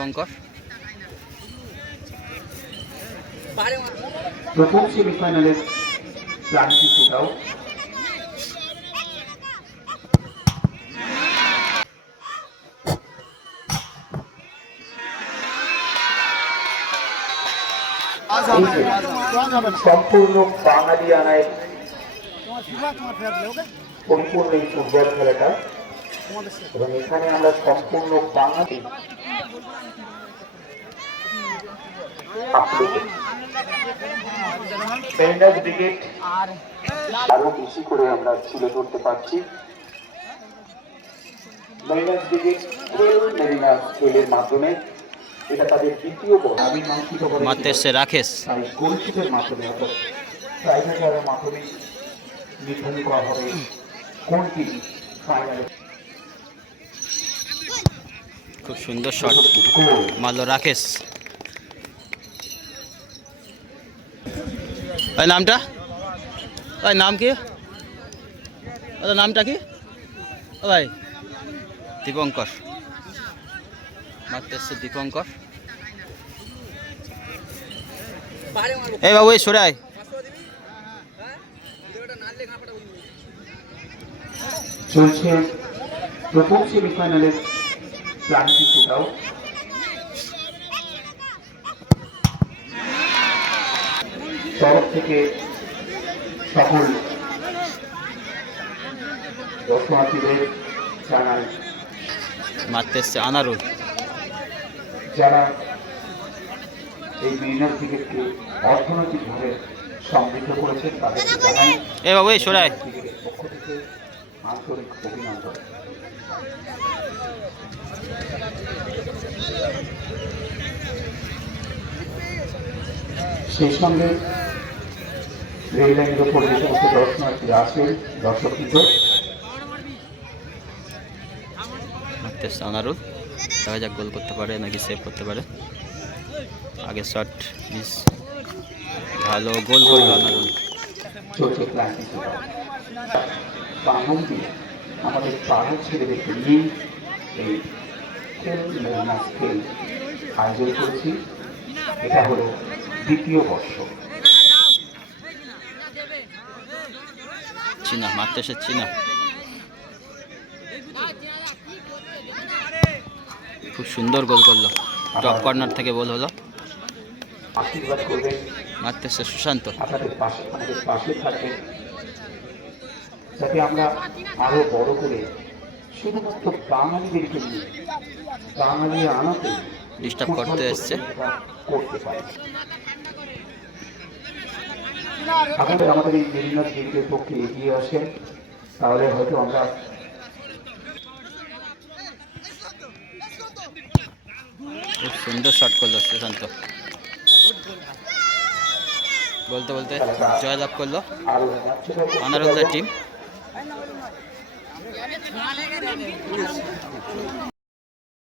দীপঙ্কর প্রথম সেমিফাইনালে প্রান্তি শুটাও সম্পূর্ণ বাঙালিয়ানায় এই ফুটবল খেলাটা। এবং এখানে আমরা সম্পূর্ণ বাঙালি ব্রিগেড আরও বেশি করে আমরা তুলে ধরতে পারছি। মেরিনাস ব্রিগেড খেল খেলের মাধ্যমে এটা তাদের দ্বিতীয় বল। আমি রাকেশ। তাই গোলকিপের মাধ্যমে অর্থাৎ মাধ্যমে নির্ধারণ করা হবে। কোন টিম ফাইনালে খুব সুন্দর শট মারলো রাকেশ। ওই নামটা? ওই নাম কি? ওই নামটা কি? ভাই, দীপঙ্কর। মারতে এসছে দীপঙ্কর। এই বাবু, এই সরে আয়। চলছে প্রথম সেমিফাইনালে প্রান্তি শুটাও তরফ থেকে সকল দর্শনার্থীদের জানাই। মারতে এসছে আনারুল। যারা এই মেরিনার ক্রিকেটকে অর্থনৈতিকভাবে সমৃদ্ধ করেছেন তাদেরকে জানাই এই বাবু এই থেকে আন্তরিক অভিনন্দন। সেই সঙ্গে রেল লাইনের ওপর যে সমস্ত দর্শনার্থীরা আছেন দর্শকবৃন্দ মারতে এসছে দেখা যাক গোল করতে পারে নাকি সেভ করতে পারে। আগে শট মিস ভালো গোল করল ক্লান্তি বাঙালি দিয়ে আমাদের পাড়ার ছেলেদেরকে নিয়ে এই খেল মেরিনাস খেল আয়োজন করেছি। এটা হলো দ্বিতীয় বর্ষ। চীনা মারতে এসে চীনা। খুব সুন্দর গোল করল। টপ কর্নার থেকে বল হলো। মারতে এসে সুশান্ত। যাতে আমরা আরও বড় করে শুধুমাত্র বাঙালিদেরকে নিয়ে বাঙালি আনাতে Disturb করতে এসছে। করতে পারি। আপনাদের আমাদের এই মেরিনার গেটের পক্ষে এগিয়ে আসেন, তাহলে হয়তো আমরা খুব সুন্দর শট করল সুশান্ত। বলতে বলতে জয়লাভ করল। আনারুলদার টিম